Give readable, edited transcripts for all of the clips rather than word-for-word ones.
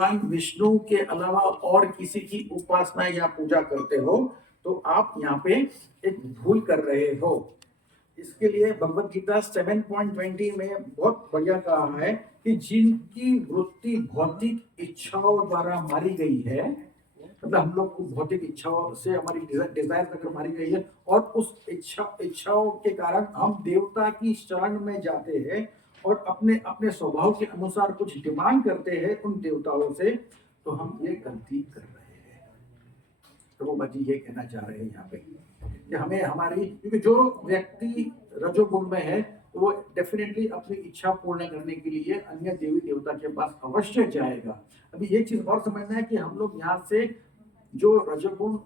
भगवान विष्णु के अलावा और किसी की उपासना या पूजा करते हो तो आप यहाँ पे एक भूल कर रहे हो। इसके लिए भगवत गीता 7.20 में बहुत बढ़िया कहा है कि जिनकी वृत्ति भौतिक इच्छाओं द्वारा मारी गई है, मतलब हम लोग को भौतिक इच्छाओं से हमारी डिजायर अगर मारी गई है और उस इच्छाओं के कारण हम देवता की शरण में जाते हैं और अपने अपने स्वभाव के अनुसार कुछ डिमांड करते हैं उन देवताओं से, तो हम ये गलती कर रहे हैं। तो वो बाजी ये कहना चाह रहे हैं यहाँ पे कि हमें हमारी, क्योंकि जो व्यक्ति रजोगुण में है तो वो डेफिनेटली अपनी इच्छा पूर्ण करने के लिए अन्य देवी देवता के पास अवश्य जाएगा। अभी ये चीज और समझना है कि हम लोग यहाँ से जो रजोगुण,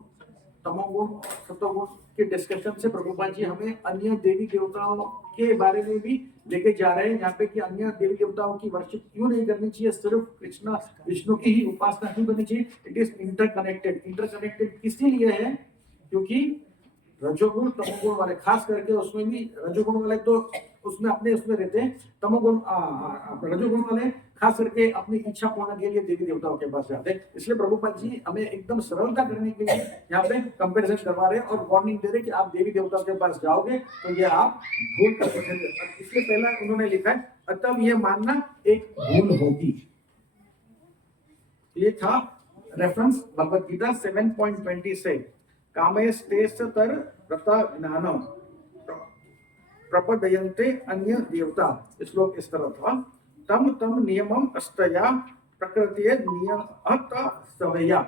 तमोगुण, सतोगुण के डिस्कशन से प्रभुपाद जी हमें अन्य देवी देवताओं के बारे में भी लेके जा रहे हैं यहाँ पे कि अन्य देवी देवताओं की वर्शिप क्यों नहीं करनी चाहिए, सिर्फ कृष्णा विष्णु की ही उपासना क्यों करनी चाहिए। It is interconnected. इंटरकनेक्टेड किसलिए है? क्योंकि रजोगुण तमोगुण वाले, खास करके उसमें भी रजोगुण वाले तो उसमें अपने उसमें रहते हैं, तमोगुण रजोगुण वाले खास करके अपनी इच्छा पूर्ण के लिए देवी देवताओं के पास जाते हैं। इसलिए प्रभुपाद जी हमें एकदम सरलता करने के लिए यहाँ पे कंपैरिजन करवा रहे हैं और वार्निंग दे रहे हैं कि आप देवी देवताओं के पास जाओगे तो ये आप भूल कर बैठेंगे। इसलिए पहला उन्होंने लिखा है अतः ये मानना एक भूल होगी। ये था रेफरेंस भगवत गीता 7.20 से। कामेस्तेस्तर व्रता ज्ञानम प्रपदयन्ते अन्य देवता, श्लोक इस तरह था। तम तम नियमम अस्तया प्रकृति नियमता सवया।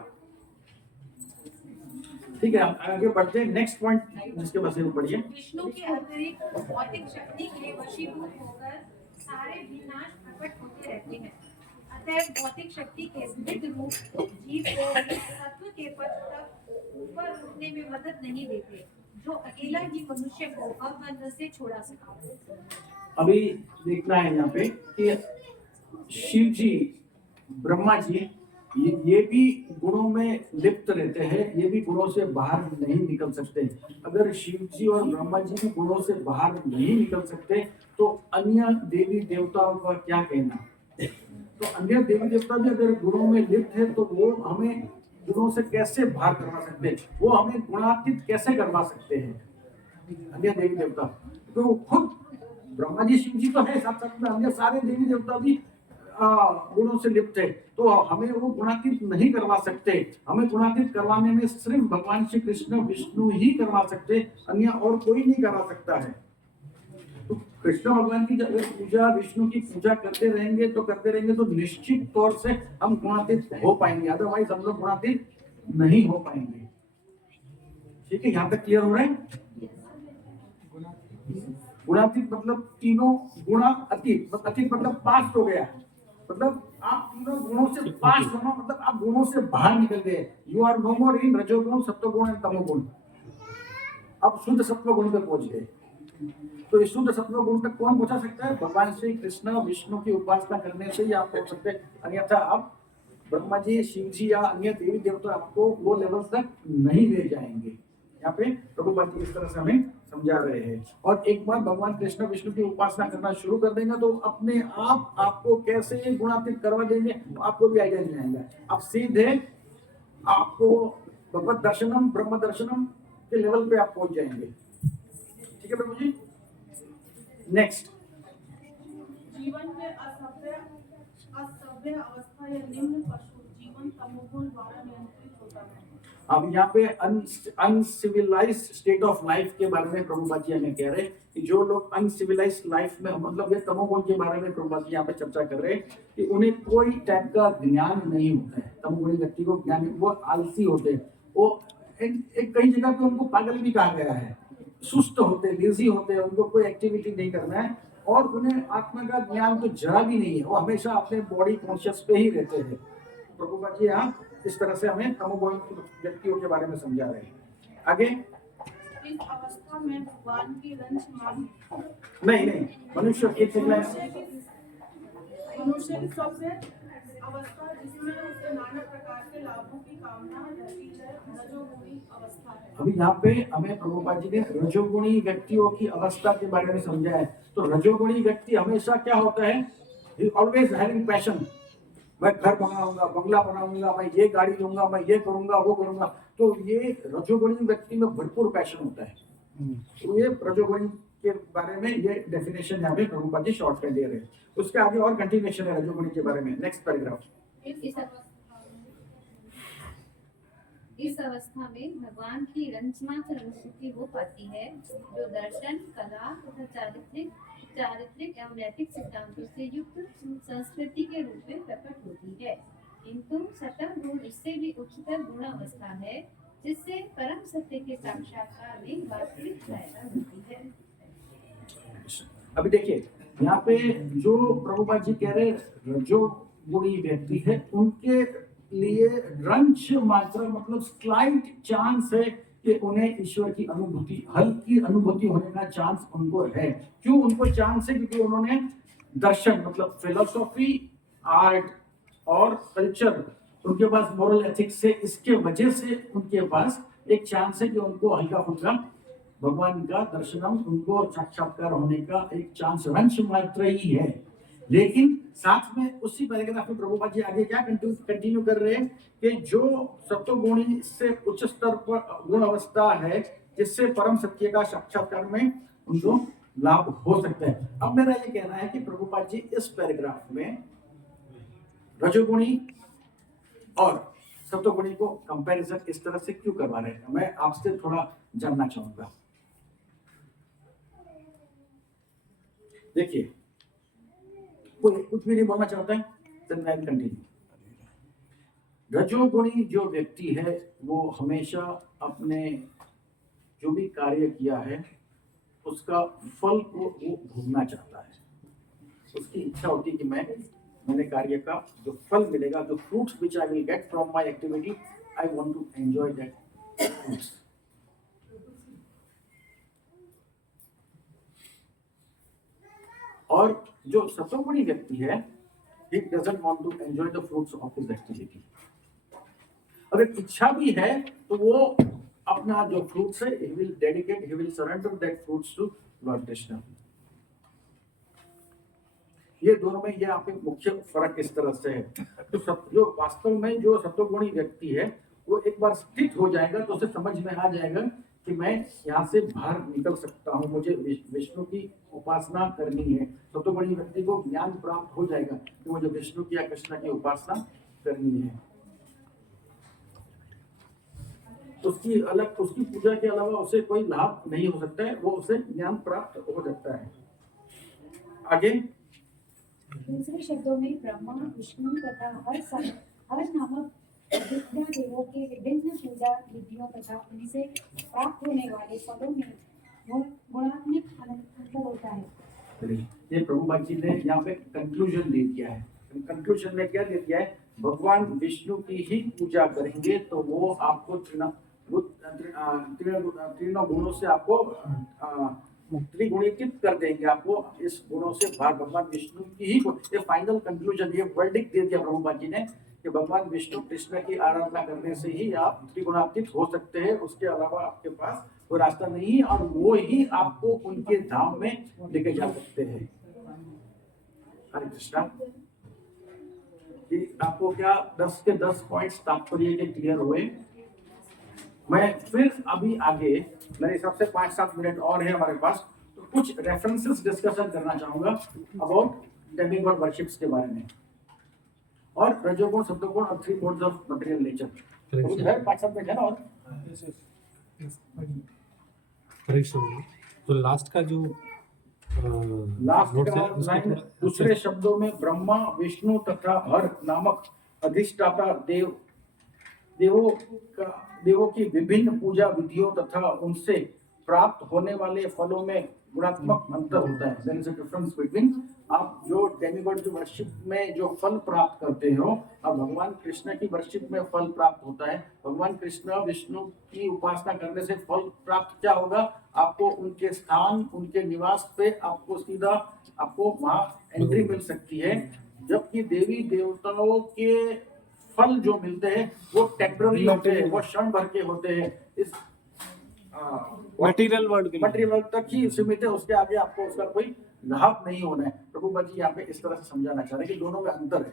ठीक है, आगे बढ़ते हैं। नेक्स्ट पॉइंट जिसके बस में पढ़िए। विष्णु के अतिरिक्त भौतिक शक्ति के वशीभूत होकर सारे विनाश प्रकट होते रहते हैं। अतः भौतिक शक्ति के स्थित रूप जीव को सत्व के पद तक ऊपर उठने में मदद नहीं देते, जो अकेला ही मनुष्य को अबंधन से छोड़ा सका। अभी देखना है यहाँ पे कि शिव जी, ब्रह्मा जी ये भी गुणों में लिप्त रहते हैं, ये भी गुणों से बाहर नहीं निकल सकते। अगर शिव जी और ब्रह्मा जी भी गुणों से बाहर नहीं निकल सकते तो अन्य देवी देवताओं का क्या कहना। तो अन्य देवी देवता भी अगर गुणों में लिप्त है तो वो हमें गुणों से कैसे बाहर करवा सकते हैं, वो हमें गुणातीत कैसे करवा सकते हैं अन्य देवी देवता। तो खुद ब्रह्मा जी शिव जी तो है, साथ साथ में अन्य सारे देवी देवता भी गुणों से लिप्त है, तो हमें वो गुणातीत नहीं करवा सकते। हमें गुणातीत करवाने में सिर्फ भगवान श्री कृष्ण विष्णु ही करवा सकते, अन्य और कोई नहीं करा सकता है। तो कृष्ण भगवान की जब पूजा, विष्णु की पूजा करते रहेंगे तो निश्चित तौर से हम गुणातीत हो पाएंगे, अदरवाइज हम लोग गुणातीत नहीं हो पाएंगे। ठीक है, यहाँ तक क्लियर हो रहा है। गुणातीत मतलब तीनों गुणा अतीत, अतीत मतलब पास हो गया, मतलब आप तीनों गुणों से पास होना, मतलब आप गुणों से बाहर निकल गए। यू आर नो मोर इन रजोगुण, सत्वगुण एंड तमोगुण। अब शुद्ध सत्व गुण तक पहुंच गए। तो इस शुद्ध सत्व गुण तक कौन पहुंचा सकता है? भगवान श्री कृष्ण विष्णु की उपासना करने से ही आप पहुंच सकते हैं, अन्यथा आप ब्रह्मा जी, शिव जी या अन्य देवी देवता आपको वो लेवल तक नहीं ले जाएंगे। यहाँ पे प्रभुपाद जी इस तरह से हमें समझा रहे हैं। और एक बार भगवान कृष्ण विष्णु की उपासना करना शुरू कर देंगे तो अपने आप आपको कैसे गुणातीत करवा देंगे आपको भी आइडिया नहीं आएगा। आप सीधे आपको भगवत दर्शनम, ब्रह्म दर्शनम के लेवल पे आप पहुंच जाएंगे। ठीक है प्रभु जी। नेक्स्ट, जीवन में असभ्य अवस्था या निम्न पशु जीवन तमोगुण द्वारा नियंत्रित होता है। अब यहाँ पे अनसिविलाइज स्टेट ऑफ लाइफ के बारे में प्रभुपाद जी हमें कह रहे हैं कि जो लोग अनसिविलाइज लाइफ में, मतलब ये तमोगुण के बारे में प्रभुपाद जी यहाँ पे चर्चा कर रहे हैं कि उन्हें कोई टाइप का ज्ञान नहीं होता है। तमोगुणी व्यक्ति को ज्ञान, वो आलसी होते हैं, वो एक कई जगह पे उनको पागल भी कहा गया है, सुस्त होते, लेजी होते, उनको कोई एक्टिविटी नहीं करना है और उन्हें आत्मा का ज्ञान तो जरा भी नहीं है, वो हमेशा अपने बॉडी कॉन्शियस पे ही रहते हैं। प्रभुपाद जी यहाँ इस तरह से हमें तमोगुण व्यक्तियों के बारे में समझा रहे हैं। आगे, इस अवस्था में भगवान की रंच मान नहीं मनुष्य की सबसे अवस्था जिसमें उसे नाना प्रकार के लाभों की कामना रहती है, रजोगुणी अवस्था है। अभी यहाँ पे हमें प्रभुपाद जी ने रजोगुणी व्यक्तियों की अवस्था के बारे में समझा है। तो रजोगुणी व्यक्ति हमेशा क्या होता है? ऑलवेज हैविंग पैशन, मैं घर बनाऊंगा, बंगला बनाऊंगा, मैं ये गाड़ी लूंगा, मैं ये करूंगा, वो करूंगा। तो ये रजोगुणी व्यक्ति में भरपूर पैशन होता है। तो ये रजोगुणी के बारे में ये डेफिनेशन यहाँ पे प्रभुपाद जी शॉर्ट में दे रहे हैं। उसके आगे और कंटिन्यूएशन है रजोगुणी के बारे में। Next paragraph. इस अवस्था में भगवान की रंचमात्र अनुभूति हो पाती है, जो दर्शन, कला तथा चारित्रिक एवं नैतिक सिद्धांतों से युक्त संस्कृति के रूप में प्रकट होती है। किंतु सतम गुण इससे भी उच्चतर गुण अवस्था है, जिससे परम सत्य के साक्षात्कार में वास्तविक सहायता मिलती है। अभी देखिए यहाँ पे जो प्रभुपाद जी कह रहे रजोगुणी व्यक्ति है, उनके लिए रंच मात्र मतलब स्लाइट चांस है कि उन्हें ईश्वर की अनुभूति, हल्की अनुभूति होने का चांस उनको है। क्यों उनको चांस है? क्योंकि उन्होंने दर्शन मतलब फिलोसॉफी, आर्ट और कल्चर, उनके पास मॉरल एथिक्स है, इसके वजह से उनके पास एक चांस है कि उनको हल्का फुल्का भगवान का दर्शनम, उनको साक्षात्कार होने का एक चांस रंच मात्र ही है। लेकिन साथ में उसी पैराग्राफ में प्रभुपाद जी आगे क्या कंटिन्यू कर रहे हैं कि जो सत्वगुणी से उच्च स्तर पर गुण अवस्था है, जिससे परम सत्य का साक्षात्कार में उनको लाभ हो सकता है। अब मेरा ये कहना है कि प्रभुपाद जी इस पैराग्राफ में रजोगुणी और सत्वगुणी को कंपैरिजन इस तरह से क्यों करवा रहे हैं, मैं आपसे थोड़ा जानना चाहूंगा। देखिए कोई कुछ भी नहीं बोलना चाहता है, then I will continue। रजोगुणी जो व्यक्ति है वो हमेशा अपने जो भी कार्य किया है उसका फल को वो भोगना चाहता है। उसकी इच्छा होती है कि मैंने कार्य का जो फल मिलेगा, जो fruits which I will get from my activity, I want to enjoy that fruits. और जो सत्वगुणी व्यक्ति है, he doesn't want to enjoy the fruits of his activity। अगर इच्छा भी है तो वो अपना जो फ्रूट्स है, he will dedicate, he will surrender that fruits to Lord Krishna। ये दोनों में ये आपके मुख्य फर्क इस तरह से है। तो जो वास्तव में जो सत्वगुणी व्यक्ति है वो एक बार स्थित हो जाएगा तो उसे समझ में आ जाएगा कि मैं यहाँ से बाहर निकल सकता हूँ, मुझे विष्णु की उपासना करनी है। सत्वगुणी व्यक्ति को ज्ञान प्राप्त हो जाएगा कि मुझे विष्णु की या कृष्ण की उपासना करनी है। उसकी पूजा के अलावा उसे कोई लाभ नहीं हो सकता है, वो उसे ज्ञान प्राप्त हो सकता है। आगे दूसरे शब्दों में ब्रह्मा, विष्णु तथा हर नामक विद्या देवों के विभिन्न पूजा विधियों तथा उनसे प्राप्त होने वाले फलों में गुणात्मक अंतर होता है। ये प्रभुपाद जी ने यहाँ पे कंक्लूजन दे दिया है। कंक्लूजन में क्या दे दिया है? भगवान विष्णु की ही पूजा करेंगे तो वो आपको तीनों गुणों से आपको त्रिगुणित कर देंगे। आपको इस गुणों से बाहर भगवान विष्णु की ही, ये फाइनल कंक्लूजन, ये वर्डिक्ट दे दिया प्रभुपाद जी ने कि भगवान विष्णु कृष्ण की आराधना करने से ही आप त्रिगुणातीत हो सकते हैं, उसके अलावा आपके पास कोई रास्ता नहीं है, और वो ही आपको उनके धाम में लेके जा सकते हैं। हरे कृष्णा। आपको क्या 10 के 10 पॉइंट्स तात्पर्य के क्लियर हुए? मैं फिर अभी आगे मेरे हिसाब से 5-7 मिनट और है हमारे पास, तो कुछ रेफरेंसेस डिस्कशन करना चाहूंगा अबाउट डेमिगॉड वर्शिप्स के बारे में, और रजोगुण, सत्वगुण और 3 मोड्स ऑफ मटेरियल नेचर। तो 5-7 मिनट है ना। और तो लास्ट का जो लाइन दूसरे शब्दों में ब्रह्मा, विष्णु तथा हर नामक अधिष्ठाता देवों की विभिन्न पूजा विधियों तथा उनसे प्राप्त होने वाले फलों में गुणात्मक अंतर होता है। There is a difference between आप जो डेमिगॉड की वर्शिप में जो फल प्राप्त करते हो और भगवान कृष्ण की वर्शिप में फल प्राप्त होता है। भगवान कृष्ण विष्णु की उपासना करने से फल प्राप्त क्या होगा? आपको उनके स्थान, उनके निवास पे आपको सीधा आपको वहां एंट्री मिल सकती है, जबकि देवी देवताओं के फल जो मिलते हैं वो टेम्पररी होते हैं, वो क्षण भर के होते हैं, इस मटेरियल वर्ल्ड तक ही सीमित है, उसके आगे आपको उसका कोई लाभ नहीं होना है। प्रभुपाद जी यहाँ पे इस तरह से समझाना चाह रहे हैं कि दोनों में अंतर है।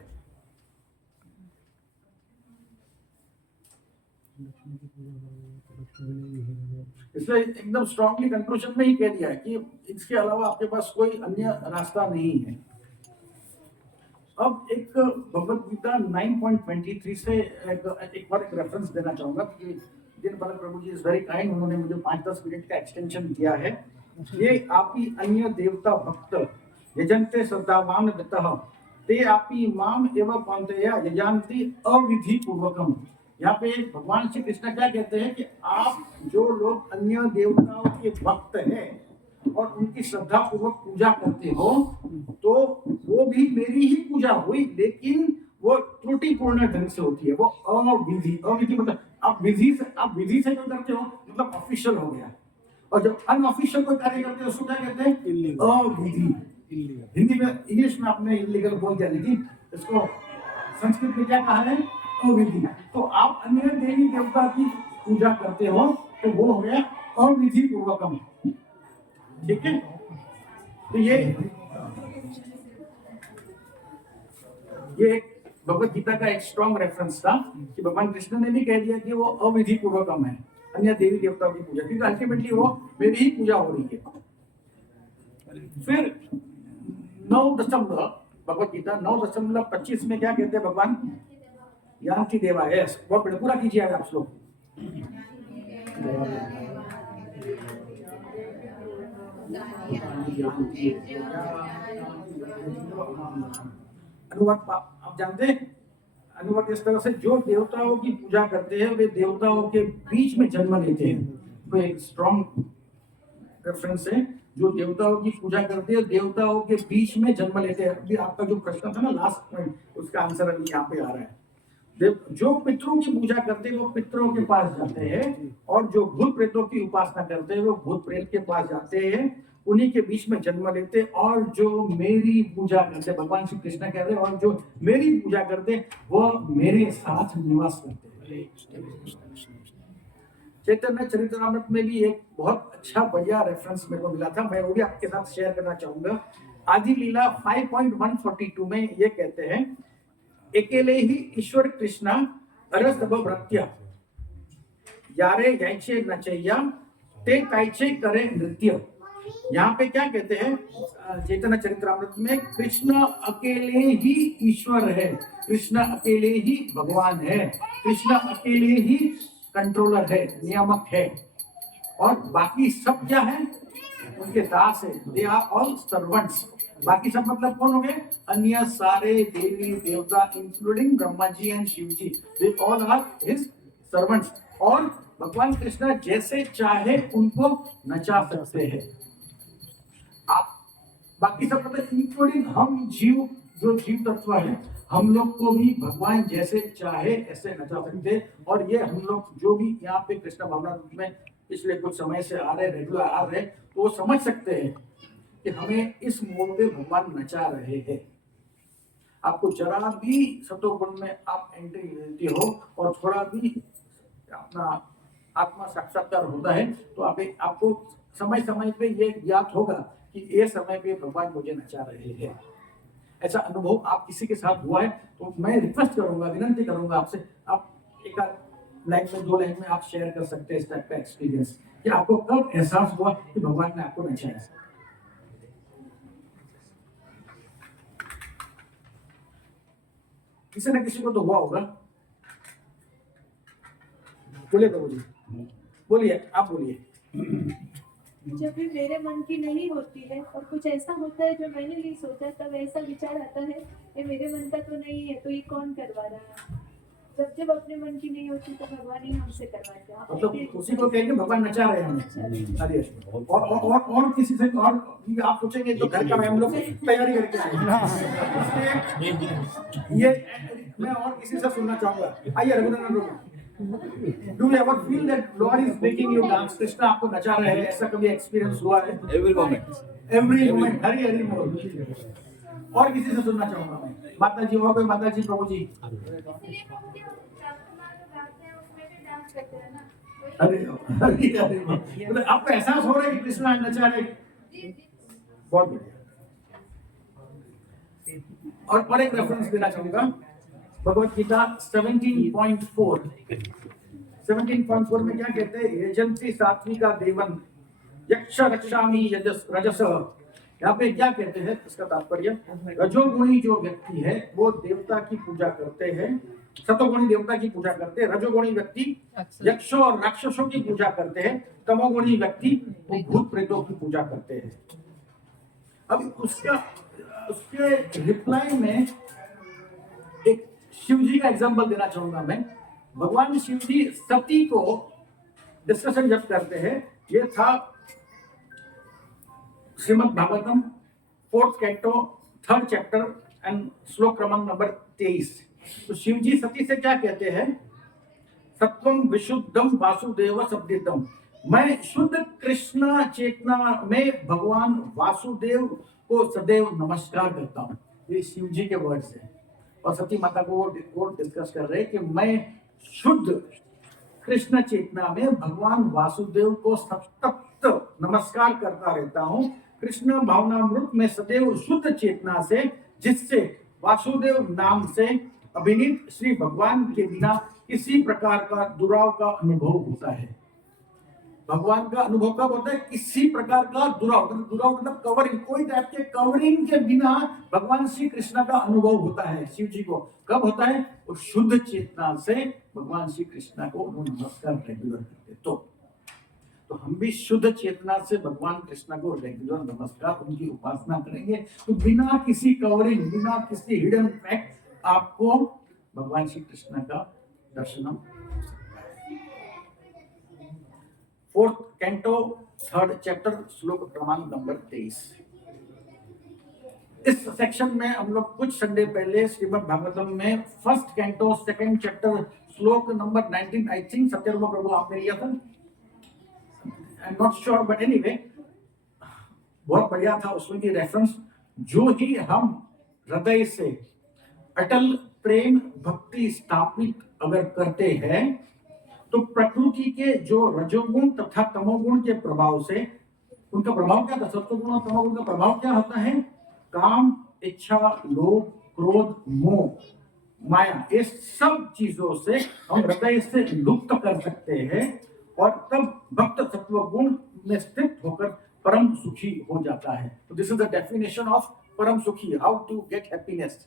इसलिए एकदम स्ट्रांगली कंक्लूजन में ही कह दिया है कि इसके अलावा आपके पास कोई अन्य रास्ता नहीं है। अब एक भगवत गीता 9.23 से एक बार एक रेफरेंस देना चाहूंगा कि दिन बालक प्रभु जी इज वेरी काइंड, उन्होंने मुझे 5-10 मिनट का एक्सटेंशन दिया है। ये आपी अन्य देवता भक्त यजन्ते श्रद्धावान वितः ते आपी माम एवं कौन्तेय यजान्ति अविधि पूर्वकम। यहाँ पे भगवान श्री कृष्ण क्या कहते हैं कि आप जो लोग अन्य देवताओं के भक्त हैं और उनकी श्रद्धा पूर्वक पूजा करते हो, तो वो भी मेरी ही पूजा हुई, लेकिन वो त्रुटिपूर्ण ढंग से होती है, वो अविधि। अविधि मतलब आप विधि से जो करते हो मतलब ऑफिशियल हो गया, और जब अनऑफिशियल कोई कार्य करते हो उसको क्या कहते हैं? अविधि। हिंदी में, इंग्लिश में आपने इलीगल बोल दिया, लेकिन इसको संस्कृत में क्या कहा है? अविधि। तो आप अन्य देवी देवता की पूजा करते हो तो वो हो गया अविधि पूर्वकम। ठीक है, तो ये भगवत गीता का एक स्ट्रॉन्ग रेफरेंस था कि भगवान कृष्ण ने भी कह दिया कि वो अविधि पूर्वकम है अन्य देवी देवताओं की पूजा, क्योंकि अल्टीमेटली वो मेरी ही पूजा हो रही है। फिर 9 भगवत गीता 9.25 में क्या कहते हैं भगवान? यान्ति देवा है। बहुत बड़े पूरा कीजिए आप लोग। अनुवाद आप जानते हैं, अनुवाद इस तरह से जो देवताओं की पूजा करते हैं वे देवताओं के बीच में जन्म लेते हैं। तो एक स्ट्रॉन्ग रेफरेंस है, जो देवताओं की पूजा करते हैं देवताओं के बीच में जन्म लेते हैं। अभी आपका जो प्रश्न था ना लास्ट पॉइंट, उसका आंसर अभी यहाँ पे आ रहा है। जो पितरों की पूजा करते हैं वो पितरों के पास जाते हैं, और जो भूत प्रेतों की उपासना करते हैं वो भूत प्रेत के पास जाते हैं, उन्हीं के बीच में जन्म लेते। और जो मेरी पूजा करते, भगवान श्री कृष्ण कह रहे हैं, और जो मेरी पूजा करते वो मेरे साथ निवास करते हैं। चैतन्य चरितमृत में भी एक बहुत अच्छा बढ़िया रेफरेंस मेरे को मिला था, मैं वो भी आपके साथ शेयर करना चाहूंगा। आदि लीला 5.142 में ये कहते हैं, एकेले ही ईश्वर कृष्णा अरसभृत्य यारे याइचे नचैया ते काइचे करे नृत्य। यहाँ पे क्या कहते हैं चैतन्य चरितमृत में? कृष्ण अकेले ही ईश्वर है, कृष्ण अकेले ही भगवान है, कृष्ण अकेले ही कंट्रोलर है, नियामक है, और बाकी सब क्या है? उनके दास है। They are all servants. बाकी सब मतलब कौन हो गए? अन्य सारे देवी देवता including Brahma ji and Shiv ji, they all are his servants. और भगवान कृष्ण जैसे चाहे उनको नचा सकते हैं। आप बाकी सब मतलब इंक्लूडिंग हम जीव, जो जीव तत्व है, हम लोग को भी भगवान जैसे चाहे ऐसे नचा सकते। और ये हम लोग जो भी यहाँ पे कृष्ण भावनामृत में पिछले कुछ समय से आ रहे, रेगुलर आ रहे, तो वो समझ सकते हैं कि हमें इस मोड पे भगवान नचा रहे हैं। आपको जरा भी सतोगुण में आप एंट्री लेती हो और थोड़ा भी अपना आत्मा साक्षात्कार होता है, तो आपको समय समय पे ये याद होगा कि ये समय पे भगवान मुझे नचा रहे हैं। ऐसा अनुभव आप किसी के साथ हुआ है तो मैं रिक्वेस्ट करूंगा, विनंती करूंगा आपसे, आप एक लाइन में 2 लाइन में आप शेयर कर सकते हैं इस टाइप का एक्सपीरियंस कि आपको कब एहसास हुआ कि भगवान ने आपको नचाया। किसी न किसी को तो हुआ होगा। बोलिए प्रभु जी, बोलिए, आप बोलिए। जब भी मेरे मन की नहीं होती है और कुछ ऐसा होता है जो मैंने नहीं सोचा, तब ऐसा विचार आता है ये मेरे मन का तो नहीं है, तो ये कौन करवा रहा है। जब अपने मन की नहीं होती तो भगवान ही हमसे करवाते हैं। मतलब उसी को कहेंगे भगवान नचा रहे हैं हमें। अरे और किसी से और आप पूछेंगे तो घर का हम लोग तैयारी करके आए। ये मैं और किसी से सुनना चाहूंगा। आइए Raghunandan, Do you ever feel that Lord is making you dance? Krishna आपको नचा रहे हैं, ऐसा कभी एक्सपीरियंस हुआ है? Every moment. हरी हरी बोल। और किसी से सुनना चाहूंगा मैं। माता जी, और कोई माता जी, प्रभु जी? अरे मतलब आपको एहसास हो रहा है कि कृष्ण नचा रहे? बहुत बढ़िया। और एक रेफरेंस देना चाहूंगा, भगवत गीता 17.4 17.4 में क्या कहते हैं? यजंती सात्विका देवन यक्ष रक्षामि रजस। यहाँ पे क्या कहते हैं? इसका तात्पर्य, रजोगुणी जो व्यक्ति है वो देवता की पूजा करते हैं, सतोगुणी देवता की पूजा करते हैं, रजोगुणी व्यक्ति यक्षों और राक्षसों की पूजा करते हैं, तमोगुणी व्यक्ति वो भूत प्रेतों की पूजा करते हैं। अब उसके रिप्लाई में एक शिव जी का एग्जांपल देना चाहूंगा मैं। भगवान शिव जी सती को डिस्कशन जब करते हैं, ये था Shrimad Bhagavatam 4th canto 3rd chapter and श्लोक क्रमांक नंबर 23। तो शिव जी सती से क्या कहते हैं? सत्वम विशुद्धम वासुदेव शब्दितम। मैं शुद्ध कृष्ण चेतना में भगवान वासुदेव को सदैव नमस्कार करता हूँ। ये शिव जी के वर्ड्स हैं। और सती माता को वो डिस्कस कर रहे हैं कि मैं शुद्ध कृष्ण चेतना में भगवान वासुदेव को सतत नमस्कार करता रहता हूँ। कृष्ण भावनामृत में सदैव शुद्ध चेतना से, जिससे वासुदेव नाम से अभिनीत श्री भगवान के बिना किसी प्रकार का दुराव का अनुभव होता है। भगवान का अनुभव कब होता है? किसी प्रकार का दुराव मतलब कवरिंग, कोई टाइप के कवरिंग के बिना भगवान श्री कृष्ण का अनुभव होता है शिव जी को। कब होता है? वो शुद्ध चेतना से भगवान श्री कृष्ण को नमस्कार रेगुलर करते। तो हम भी शुद्ध चेतना से भगवान कृष्ण को रेगुलर नमस्कार, उनकी उपासना करेंगे, तो बिना किसी कवरिंग, बिना किसी हिडन फैक्ट आपको भगवान श्री कृष्ण का दर्शन हो सकता है। 4th कैंटो 3rd चैप्टर श्लोक क्रमांक नंबर 23। इस सेक्शन में हम लोग कुछ संडे पहले श्रीमद् भागवतम में 1st कैंटो 2nd चैप्टर श्लोक नंबर 19 आई थिंक सत्यरूपा प्रभु आपने लिया था, I am not sure but anyway बहुत बढ़िया था उसमें की रेफरेंस। जो ही हम हृदय से अटल प्रेम भक्ति स्थापित अगर करते हैं, तो प्रकृति के जो रजोगुण तथा तमोगुण के प्रभाव से, उनका प्रभाव क्या था? सत्वगुण और तमोगुण का प्रभाव क्या होता है? काम, इच्छा, लोभ, क्रोध, मोह, माया, ये सब चीजों से हम हृदय से लुप्त कर सकते हैं, और तब भक्त सत्वगुण में स्थित होकर परम सुखी हो जाता है। तो this is the definition of परम सुखी, हाउ टू गेट हैप्पीनेस।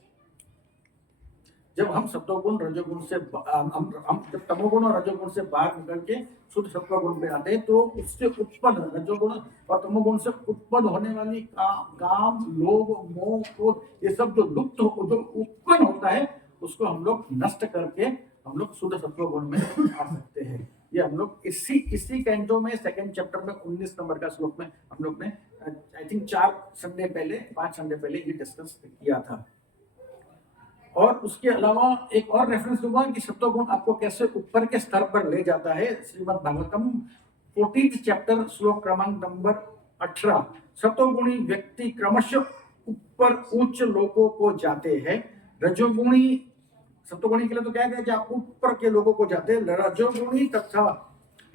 जब हम सत्वगुण रजोगुण से हम जब तमोगुण और रजोगुण से बाहर निकल के शुद्ध सत्वगुण पे आते हैं, तो उससे उत्पन्न रजोगुण और तमोगुण से उत्पन्न होने वाली काम, लोभ, मोह, क्रोध, ये सब जो जो उत्पन्न होता है, उसको हम लोग नष्ट करके हम लोग शुद्ध सत्वगुण में आ सकते हैं। ये हम लोग इसी कैंटो में 2nd चैप्टर में 19 नंबर का श्लोक में हम लोग ने आई थिंक 5 संडे पहले ये डिस्कस किया था। और उसके अलावा एक और रेफरेंस दूंगा कि सत्वगुण आपको कैसे ऊपर के स्तर पर ले जाता है। श्रीमद् भागवतम 14th चैप्टर श्लोक क्रमांक नंबर 18। सत्वगुणी व्यक्ति क्रमशः ऊपर उच्च लोकों को जाते हैं। रजोगुणी, सत्वगुणी के लिए तो क्या है कि आप ऊपर के लोगों को जाते हैं।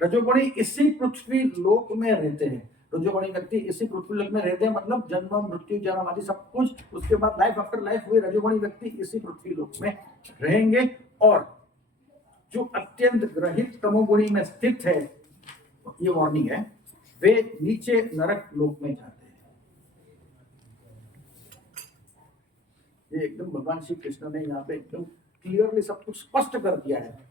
रजोगुणी इसी पृथ्वी लोक में रहते हैं। रजोगुणी व्यक्ति इसी पृथ्वी लोक में रहते हैं, मतलब जन्म मृत्यु जन्म आदि सब कुछ, उसके बाद लाइफ आफ्टर लाइफ हुए रजोगुणी व्यक्ति इसी पृथ्वी लोक में रहेंगे। और जो अत्यंत ग्रहित तमोगुणी में स्थित है, ये वार्निंग है, वे नीचे नरक लोक में जाते हैं। ये एकदम भगवान श्री कृष्ण ने यहाँ पे एकदम क्लियरली सब कुछ स्पष्ट कर दिया है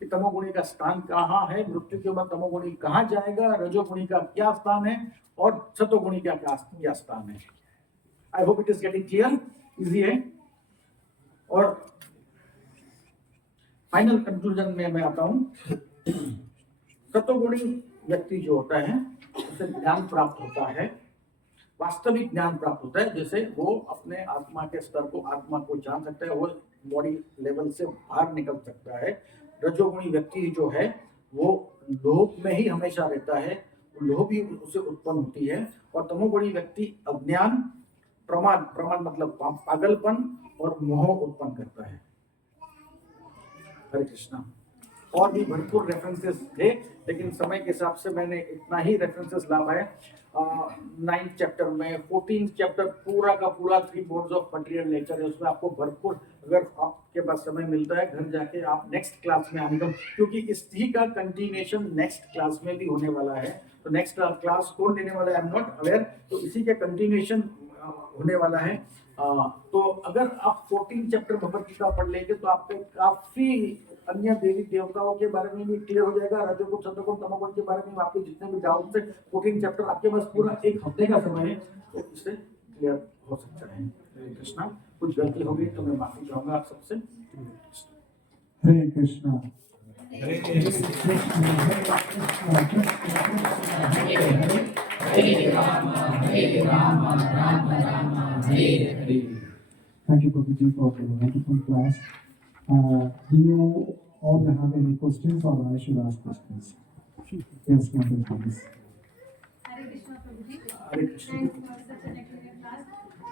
कि तमोगुणी का स्थान कहाँ है, मृत्यु के बाद तमोगुणी कहाँ जाएगा, रजोगुणी का क्या स्थान है और सतोगुणी का क्या स्थान है। I hope it is getting clear, easy है। और फाइनल कंक्लूजन में मैं आता हूं। सतोगुणी व्यक्ति जो होता है उसे ज्ञान प्राप्त होता है, वास्तविक ज्ञान प्राप्त होता है, जैसे वो अपने आत्मा के स्तर को, आत्मा को जान सकता है, वो बॉडी लेवल से बाहर निकल सकता है। रजोगुणी व्यक्ति जो है वो लोभ में ही हमेशा रहता है, लोभ ही उसे उत्पन्न होती है। और तमोगुणी व्यक्ति अज्ञान, प्रमाद मतलब पागलपन और मोह उत्पन्न करता है। हरे कृष्णा। और भी भरपूर रेफरेंसेस थे, लेकिन समय के हिसाब से मैंने इतना ही रेफरेंसेस ला पाया। 9th चैप्टर में 14th चैप्टर पूरा का पूरा 3 बोर्ड्स ऑफ मटेरियल नेचर है, उसमें आपको भरपूर, अगर आपके पास समय मिलता है घर जाके आप नेक्स्ट क्लास में आने का, क्योंकि इसी का कंटिन्यूएशन नेक्स्ट क्लास में भी होने वाला है। तो नेक्स्ट क्लास कौन लेने वाला है आई एम नॉट अवेयर, तो इसी के कंटिन्यूएशन होने वाला है। तो अगर आप 14 चैप्टर भगवत गीता पढ़ लेंगे तो आपको काफी अन्य देवी देवताओं के बारे में भी क्लियर हो जाएगा, रजोगुण सतोगुण तमोगुण के बारे में आपके जितने भी डाउट थे 14 चैप्टर, आपके पास पूरा 1 हफ्ते का समय है, तो इससे क्लियर हो सकता है। हरे कृष्णा। कुछ गलती हो गई तो मैं माफी चाहूंगा आप सबसे। हरे Krishna. Thank you, Prabhuji, for the wonderful class. Do you all have any questions or I should ask questions? Yes, Mother, please. Hare Krishna Prabhu ji. Hare Krishna. Thanks for such an excellent class.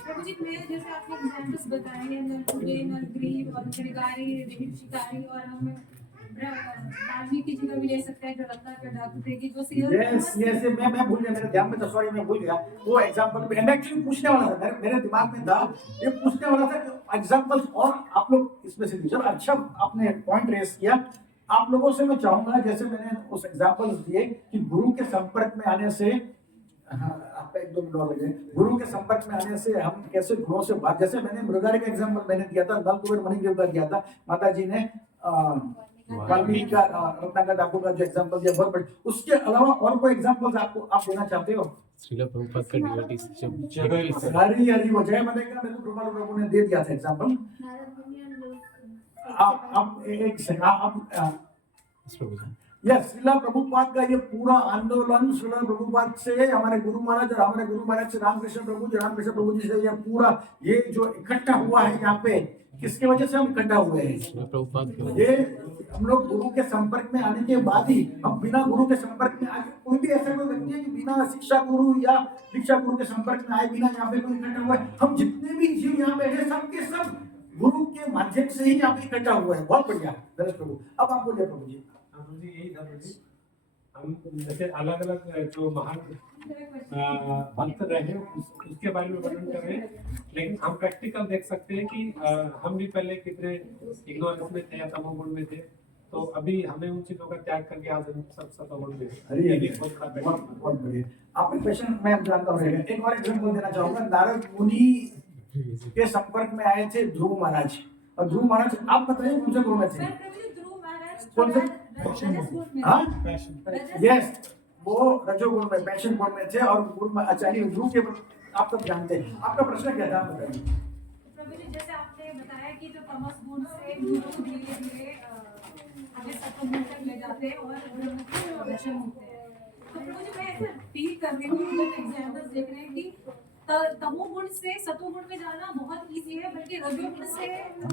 प्रभु जी, मैं जैसे आपने examples बताए हैं, नलकुबे, नलग्रीव और श्रृंगारी, शिकारी, और हम वाल्मीकि जी का भी ले सकते हैं जो रत्ना का डाकू थे कि जो यस यस, मैं भूल गया, मेरे ध्यान में था, सॉरी मैं भूल गया वो एग्जांपल पे। मैं एक्चुअली पूछने वाला था, मेरे दिमाग में था, ये पूछने वाला था कि एग्जांपल्स और आप लोग इसमें से दीजिए। अच्छा आपने पॉइंट रेस किया। आप लोगों से मैं चाहूंगा, जैसे मैंने उस एग्जांपल्स दिए कि गुरु के संपर्क में आने से, आपका 1-2 मिनट और लगे, गुरु के संपर्क में आने से हम कैसे गुरुओं से बात, जैसे मैंने मृगारी का एग्जांपल मैंने दिया था, नलकुबेर मणिग्रीव का दिया था, माता जी ने वाल्मीकि का रत्ना का डाकू का जो एग्जांपल दिया बहुत बड़ी। उसके अलावा और कोई एग्जांपल्स आप देना चाहते हो? श्रीला प्रभुपाद का डिवोटीज जब हरी हरी वो जय मनेगा, मेरे को प्रभु ने दे दिया था एग्जांपल। आप एक सेकंड, आप यस, श्रीला प्रभुपाद का ये पूरा आंदोलन श्रीला प्रभुपाद से, हमारे गुरु महाराज और हमारे गुरु महाराज से रामकृष्ण प्रभु जी से, ये पूरा ये जो इकट्ठा हुआ है यहाँ पे, किसके वजह से हम इकट्ठा हुए हैं? ये हम लोग गुरु के संपर्क में आने के बाद ही, हम बिना गुरु के संपर्क में आए, कोई भी ऐसा कोई व्यक्ति है कि बिना शिक्षा गुरु या दीक्षा गुरु के संपर्क में आए बिना यहाँ पे कोई इकट्ठा हुआ है? हम जितने भी जीव यहाँ बैठे सब के सब गुरु के माध्यम से ही यहाँ पे इकट्ठा हुए हैं। बहुत बढ़िया दर्श प्रभु। अब आप बोलिए प्रभु जी। जी यही था प्रभु जी, हम जैसे अलग अलग जो महान भक्त रहे उसके बारे में वर्णन कर रहे हैं, लेकिन हम प्रैक्टिकल देख सकते हैं कि हम भी पहले कितने इग्नोरेंस में थे या तमोगुण में थे, तो अभी हमें उन चीजों का त्याग करके आज हम सब सतोगुण में बहुत बढ़िया। आपके क्वेश्चन मैं जानता हूँ। एक और एग्जांपल देना चाहूंगा। नारद मुनि के संपर्क में आए थे ध्रुव महाराज, और ध्रुव महाराज आप बताइए कौन से गुरु में थे? कौन से? हाँ यस, वो रजोगुण में, पैशन गुण में थे, और गुरु आचार्य ध्रुव के आप सब जानते हैं। आपका प्रश्न क्या था बताइए। प्रभु जी, जैसे आपने बताया कि जो तमस गुण से गुरु धीरे धीरे हमें सत्वगुण तक ले जाते हैं और दर्शन होते हैं, तो प्रभु जी मैं ऐसा फील कर रही हूँ जब एग्जाम्पल्स देख रहे हैं कि तमोगुण से सत्वगुण में जाना बहुत ईजी है, बल्कि रजोगुण से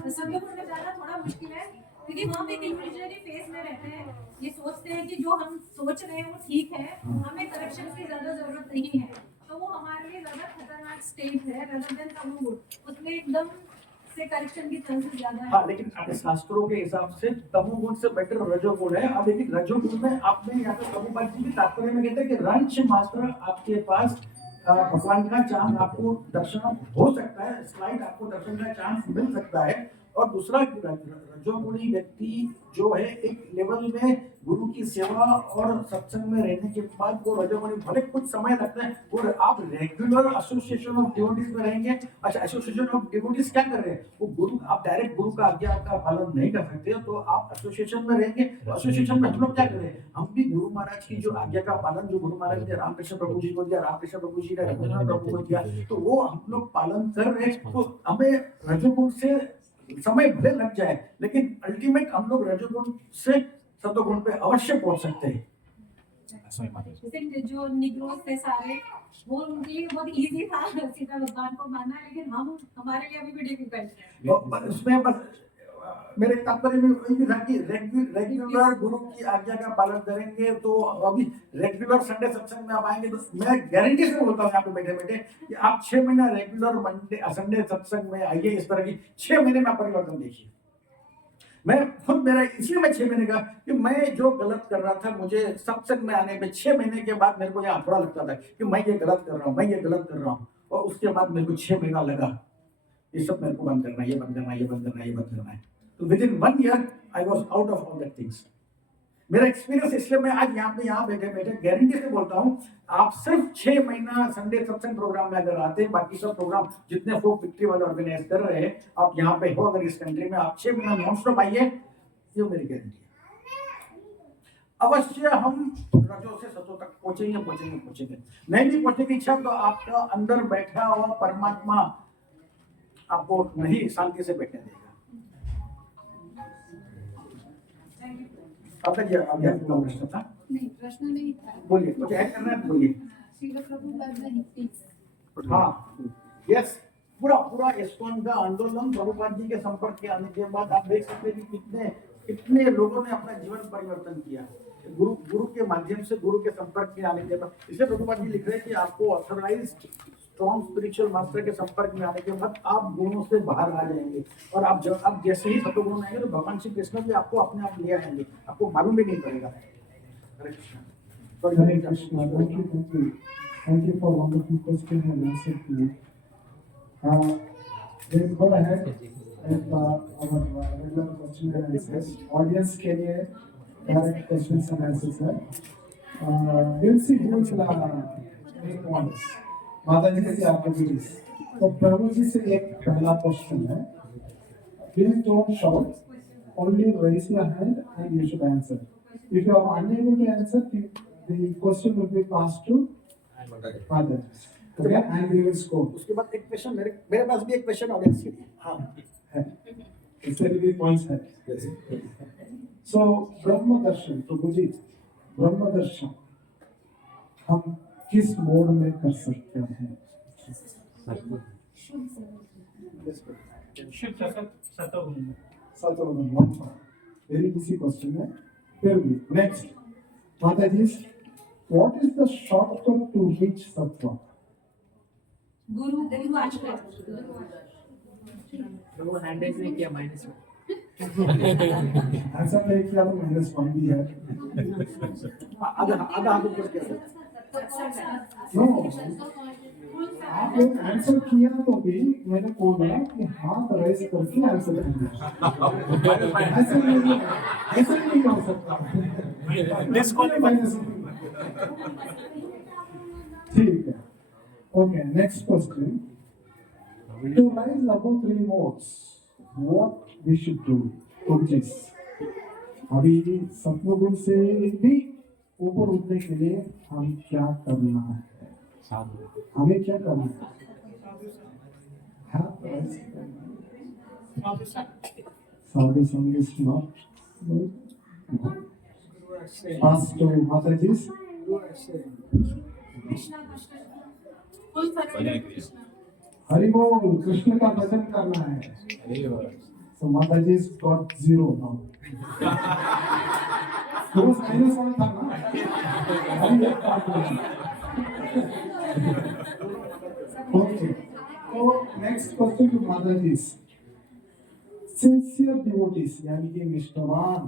सत्वगुण में जाना थोड़ा मुश्किल है, क्योंकि वहाँ पे एक इल्यूजनरी फेज में रहते हैं, ये सोचते हैं कि जो हम सोच रहे हैं वो ठीक है, हमें करेक्शन की ज्यादा जरूरत नहीं है, तो वो हमारे लिए ज्यादा खतरनाक स्टेट है rather than तमोगुण, उसमें एकदम से करेक्शन की चांसेस ज्यादा है। हाँ, लेकिन अपने शास्त्रों के हिसाब से तमोगुण से बेटर रजोगुण है। अब लेकिन रजोगुण में आपने यहाँ पे प्रभुपाद जी भी तात्पर्य में कहते हैं कि रंच मात्र आपके पास भगवान का चांस आपको दर्शन हो सकता है, स्लाइड आपको दर्शन का चांस मिल सकता है। और दूसरा, रजोगुणी व्यक्ति जो है एक लेवल में गुरु की सेवा और सत्संग में रहने के बाद वो रजोगुणी, भले कुछ समय लगता है, और आप रेगुलर एसोसिएशन ऑफ डिवोटीज में रहेंगे। अच्छा, एसोसिएशन ऑफ डिवोटीज क्या कर रहे हैं? वो गुरु, आप डायरेक्ट गुरु का आज्ञा का पालन नहीं कर सकते, तो आप एसोसिएशन में रहेंगे। एसोसिएशन में हम लोग क्या कर रहे हैं? हम भी गुरु महाराज की जो आज्ञा का पालन, जो गुरु महाराज ने रामकृष्ण प्रभु जी को दिया, रामकृष्ण प्रभु जी ने रघुनाथ प्रभु को दिया, तो वो हम लोग पालन कर रहे हैं। तो हमें रजोगुण से समय भले लग जाए, लेकिन अल्टीमेट हम लोग रजोगुण से सतोगुण पे अवश्य पहुंच सकते हैं। जो निग्रोस थे सारे, वो उनके लिए बहुत इजी था सीधा भगवान को मानना, लेकिन हम हमारे लिए अभी भी डिफिकल्ट है। उसमें बस मेरे तात्पर्य में वही भी था कि रेगुलर गुरु की आज्ञा का पालन करेंगे, तो अभी रेगुलर संडे सत्संग में आप आएंगे, तो मैं गारंटी से बोलता हूँ यहाँ पे बैठे बैठे कि आप 6 महीना रेगुलर संडे सत्संग में आइए, इस तरह की 6 महीने में आप परिवर्तन देखिए। मैं खुद मेरा इसलिए मैं 6 महीने का कि मैं जो गलत कर रहा था, मुझे सत्संग में आने पे 6 महीने के बाद मेरे को ये थोड़ा लगता था कि मैं ये गलत कर रहा हूँ, मैं ये गलत कर रहा हूँ। और उसके बाद मेरे को 6 महीना लगा, ये सब मेरे को बंद करना है, ये बंद करना है, ये बंद करना है, ये बंद करना है। तो with in 1 year I was out of all that things. मेरा एक्सपीरियंस, इसलिए मैं आज यहाँ बैठे बैठे गारंटी से बोलता हूँ, आप सिर्फ 6 महीना संडे सत्संग प्रोग्राम में अगर आते, बाकी सब प्रोग्राम जितने फोक विक्ट्री वाले ऑर्गेनाइज कर रहे हैं, आप यहाँ पे हो अगर इस कंट्री में, आप 6 महीना नॉन स्टॉप आइए, ये मेरी गारंटी है। अवश्य हम रजों से सतों तक पहुंचेंगे। नहीं भी पहुंचने की इच्छा, तो आपका अंदर बैठा हुआ परमात्मा आपको नहीं शांति से बैठने देगा। आपका क्या प्रश्न था? नहीं, प्रश्न नहीं था। बोलिए, कुछ ऐड करना है तो बोलिए। श्रील प्रभुपाद ने प्लीज। हाँ, यस, पूरा इस्कॉन का आंदोलन प्रभुपाद जी के संपर्क के आने के बाद आप देख सकते हैं कि कितने लोगों ने अपना जीवन परिवर्तन किया गुरु के माध्यम से, गुरु के संपर्क के आने के बाद। इसलिए प्रभुपाद जी लिख रहे हैं कि आपको ऑथराइज्ड स्ट्रॉन्ग स्पिरिचुअल मास्टर के संपर्क में आने के बाद आप गुणों से बाहर आ जाएंगे, और आप जैसे ही सतोगुण में आएंगे तो भगवान श्री कृष्ण भी आपको अपने आप ले आएंगे, आपको मालूम भी नहीं पड़ेगा। हरे Krishna. Hare Krishna. Thank you for wonderful question and answer to you. Let's go ahead with our regular question and answers. Audience के लिए direct questions and answers है. We'll see who will make points. माता जी से आपके बीच। तो प्रभु जी से एक पहला क्वेश्चन है. Please don't shout. Only raise your hand and you should answer. If you are unable to answer, the question will be passed to Mother. Okay, and we will score. उसके बाद एक क्वेश्चन मेरे पास भी एक question audience के लिए। हाँ, इससे भी points है। So ब्रह्म दर्शन, प्रभु जी, ब्रह्म दर्शन हम किस मोड में कर सकते हैं? सतोगुण। Very easy question है। फिर भी next, माता जी, what is the shortcut to reach sattva? गुरु आश्रय। वो हैंडल नहीं किया माइनस में। ऐसा नहीं किया तो -1 भी है। आधा ऊपर क्या? नो, आप लोग आंसर किया तो भी मैंने बोला कि हाथ रेस करके आंसर करना। ऐसा नहीं हो सकता। ठीक है। Okay, next question. To rise above 3 modes, what we should do? Coaches. अभी सत्वगुण से भी ऊपर उठने के लिए हम क्या करना है? हमें क्या करना है? साधु संग is not good. Ask to Mataji's. Hari बोल, कृष्ण का भजन करना है। So Mataji's got 0 now. तो -1 था ना? अभी एक बात बोली। Okay. So next question to Mataji's. Sincere devotees, यानी कि निष्ठावान,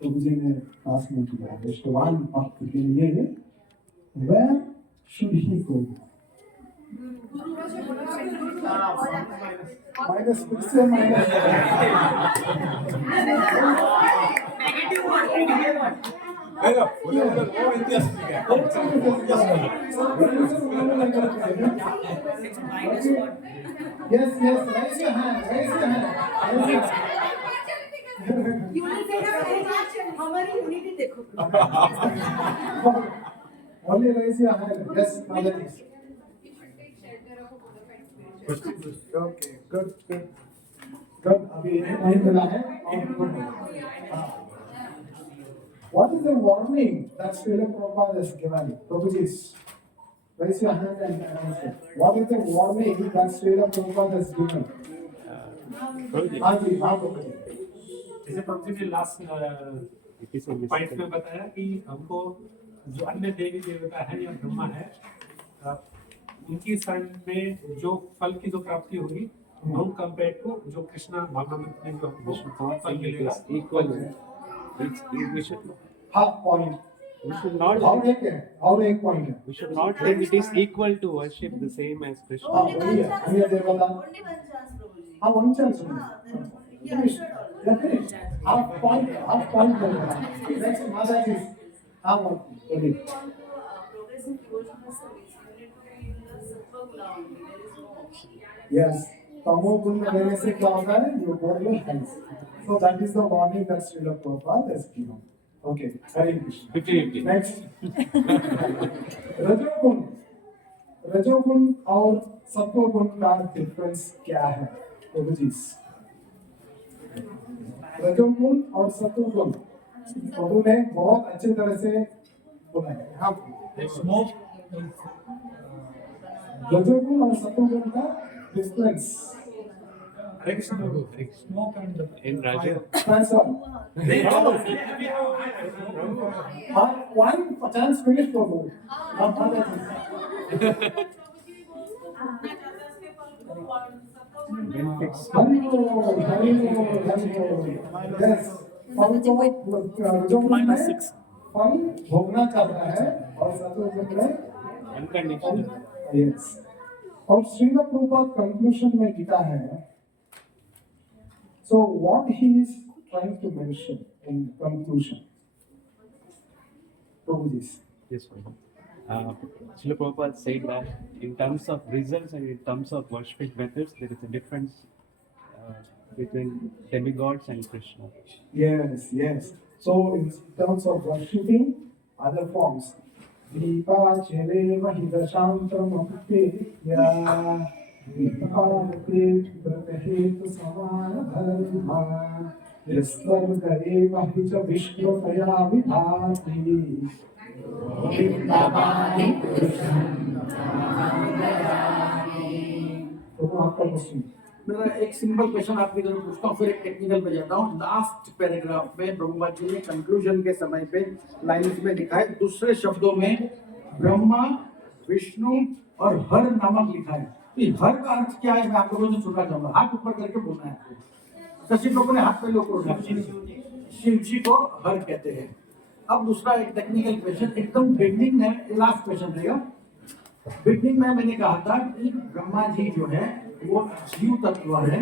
तो मुझे ने पास में किया, निष्ठावान भक्त के लिए where should he go? Minus से Yes, raise your hand. हमारी यूनिटी देखो। Only raise your hand. Yes, Madam. Okay, good. अभी नहीं मिला है। What is the warning that Srila Prabhupada has given? Prabhuji, raise your hand and answer. What is the warning that Srila Prabhupada has given? जैसे प्रभु जी ने last point में बताया कि हमको जो अन्य देवी देवता है या ब्रह्मा है, उनकी शरण में जो फल की जो प्राप्ति होगी don't compare to जो कृष्णा भावनामृत में जो विष्णु फल It मिलेगा is equal. We should half point we should not और एक है और एक पॉइंट है we should not think it is equal to worship the same as Krishna. हाँ वही है अभी देवता Only one chance, Prabhuji. हाँ one chance Yeah, sure. Half point next माता जी हाँ बोलिए Progress in devotional service, you need to be in the Sattva Guna only. There is no option. Yes तमोगुण लेने से क्या होता है you go to health so that is the warning that Srila Prabhupada has given okay Hare Krishna 50-50. Next रजोगुण और सत्वगुण का डिफरेंस क्या है प्रभु जी रजोगुण और सत्वगुण प्रभु ने बहुत अच्छी तरह से बोला है हाँ smoke रजोगुण और सत्वगुण का difference Hare Krishna Prabhu smoke and In Raja, transfer one chance finish प्रभु आप माता जी Yes. फल को रजोगुण में फल भोगना चाहता है और सत्वगुण में unconditional. Yes. और श्रील प्रभुपाद कंक्लूजन में लिखा है so what he is trying to mention in conclusion Prabhuji Yes, Prabhu. Srila Prabhupada said that in terms of results and in terms of worshiping methods, there is a difference between demigods and Krishna. yes so in terms of worshipping other forms Deepa Chele Mahida Shantam Apitya Deepavate Vratahetu Samana Dharma Yastar Gare Mahija Vishnu Taya Vidhati तो आपका question मेरा एक simple question आपकी तरफ पूछता हूँ फिर एक टेक्निकल पे जाता हूँ लास्ट पैराग्राफ में प्रभुपाद जी ने कंक्लूजन के समय पे लाइंस में लिखा है दूसरे शब्दों में ब्रह्मा विष्णु और हर नामक लिखा है तो ये हर का अर्थ क्या है मैं आप लोगों से छुटा जाऊंगा हाथ ऊपर करके बोलना है आपको सचिव लोगों ने हाथ पे लोग उठा शिव जी को हर कहते हैं अब दूसरा एक टेक्निकल क्वेश्चन एकदम बिगनिंग में लास्ट क्वेश्चन रहेगा बिगनिंग में मैंने कहा था कि ब्रह्मा जी जो है वो जीव तत्व है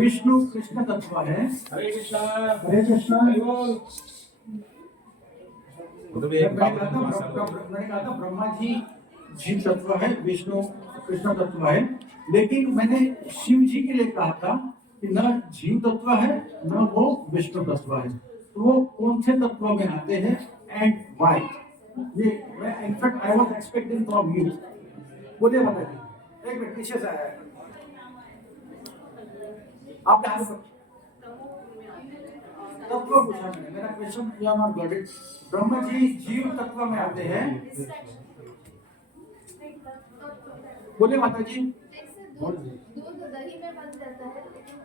विष्णु कृष्ण तत्व है हरे कृष्णा हरे कृष्णा मैंने कहा था ब्रह्मा जी जीव तत्व है विष्णु कृष्ण तत्व है लेकिन मैंने शिव जी के लिए कहा था कि न जीव तत्व है न वो विष्णु तत्व है तो वो कौन से तत्व में आते हैं एंड व्हाई ये मैं in fact I was expecting from you बोलिए बताइए एक मिनट पीछे से आया है आपने हाथ ऊपर तत्व पूछा मैंने मेरा question you are not got it Brahma ji जीव तत्व में आते हैं बोलिए माता जी दूध दही में बन जाता है लेकिन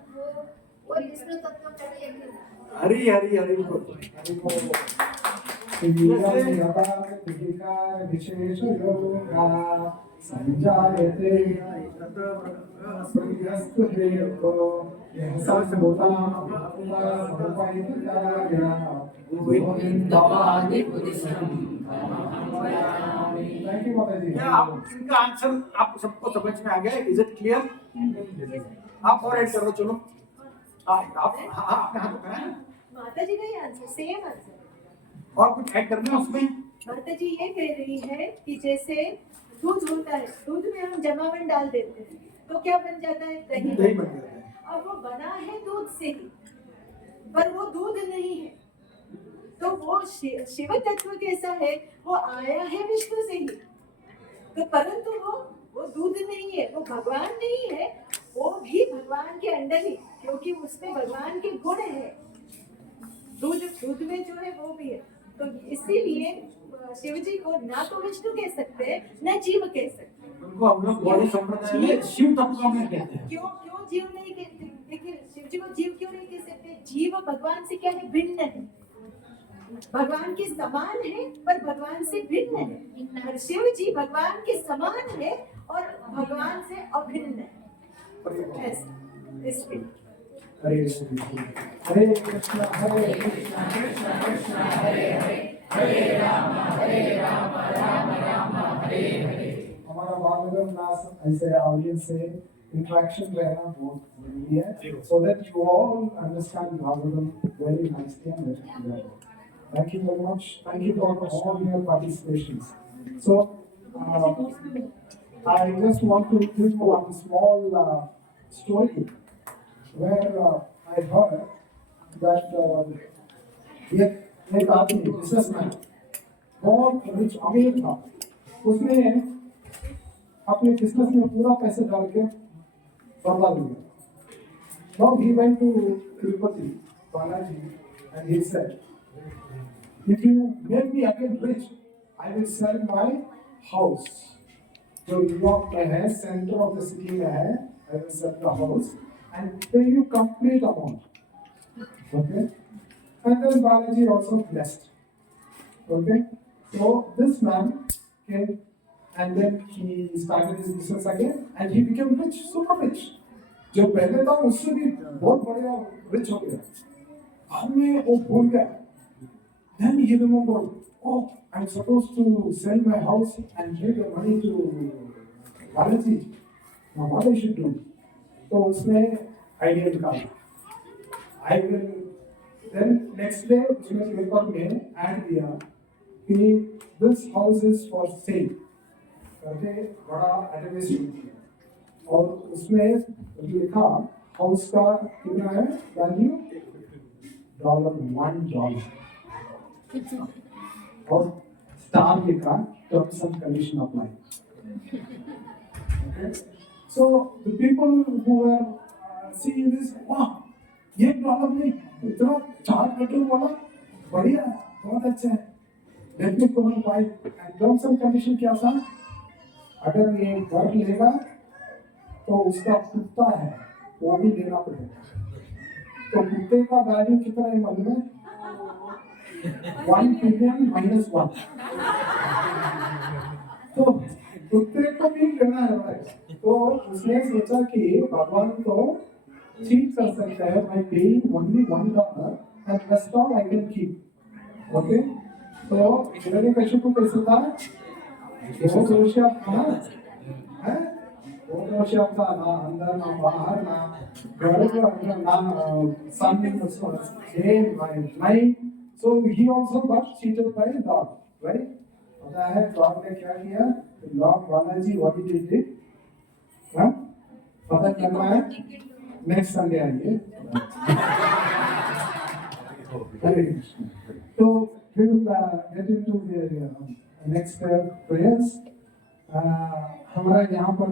वो विष्णु तत्व का ही एक हरी हरी हरी विशेष योगा संजायते थैंक यू माता जी क्या आप इनका आंसर आप सबको समझ में आ गया इज इट क्लियर आप और ऐड करो चलो आप आपने हाथ उठाया ना माता जी का ही आंसर सेम आंसर और कुछ ऐड करना है उसमें माता जी ये कह रही है कि जैसे दूध होता है दूध में हम जमावन डाल देते हैं तो क्या बन जाता है दही दही बन जाता है और वो बना है दूध से ही पर वो दूध नहीं है तो वो शिव तत्व कैसा है वो आया है विष्णु से ही तो परंतु वो दूध नहीं है वो भगवान नहीं है वो भी भगवान के अंडर ही क्योंकि उसमें भगवान के गुण है दूध में जो है वो भी है तो इसीलिए शिव जी को ना तो विष्णु कह सकते हैं न जीव कह सकते हैं उनको हम लोग बौद्ध संप्रदाय में शिव तत्व में कहते हैं क्यों जीव नहीं कहते लेकिन शिव जी को जीव क्यों नहीं कह सकते जीव भगवान से क्या है भिन्न है भगवान के समान है पर भगवान से भिन्न है और शिव जी भगवान के समान है और भगवान से अभिन्न है Yes, this way. Hare Krishna, Hare Krishna, Hare Krishna, Krishna Krishna, Hare Hare, Hare Rama, Rama Rama, Hare Hare. हमारा भागवतम क्लास ऐसे ऑडियंस से इंटरेक्शन रहना बहुत जरूरी है, so that you all understand Bhagavatam very nicely and very clearly. Thank you very much. Thank you for all your participations. So, I just want to give you one small story where I heard that एक आदमी businessman बहुत rich अमीर था, उसने अपने business में पूरा पैसे डाल के बर्बाद हो गया. Now he went to Tirupati, Balaji, and he said, if you make me again rich, I will sell my house. जो न्यूयॉर्क में है, सेंटर ऑफ द सिटी में है, I will sell the house and pay you complete amount. Okay? And then Balaji also blessed. Okay? So this man came and then he started his business again and he became rich, super rich. जो पहले था उससे भी बहुत बढ़िया rich हो गया. हमने वो भूल गया. Then he remembered, oh, I'm supposed to sell my house and give the money to Balaji. Now what I should do? तो उसने आइडिया निकाला. I will then next day उसने पेपर में ऐड दिया कि this house is for sale करके बड़ा advertisement दिया और उसमें लिखा हाउस का कितना है वैल्यू $1 और स्टार लिखा terms and condition apply. Okay? So the people who were seeing this, wow, $1 नहीं, इतना 4 बेडरूम वाला बढ़िया है, बहुत अच्छा है. Let me go and buy. And terms and condition क्या था? अगर ये घर लेगा तो उसका कुत्ता है, वो भी लेना पड़ेगा. तो कुत्ते का वैल्यू कितना है मालूम है? 1 billion minus 1. तो कुत्ते को भी लेना है भाई. तो उसने सोचा कि भगवान को cheat कर सकता है by paying only $1 and rest all I can keep. Okay? तो हिरण्यकशिपु कैसे था? बहुत होशियार था ना? हैं? बहुत होशियार था, ना अंदर ना बाहर ना घर के अंदर ना सामने में day by night. So he also got cheated by God, right? पता है God ने क्या किया? Lord Balaji, what did he do? हाँ? पता करना है? Next Sunday आइए. So we will get into the next prayers. हमारा यहाँ पर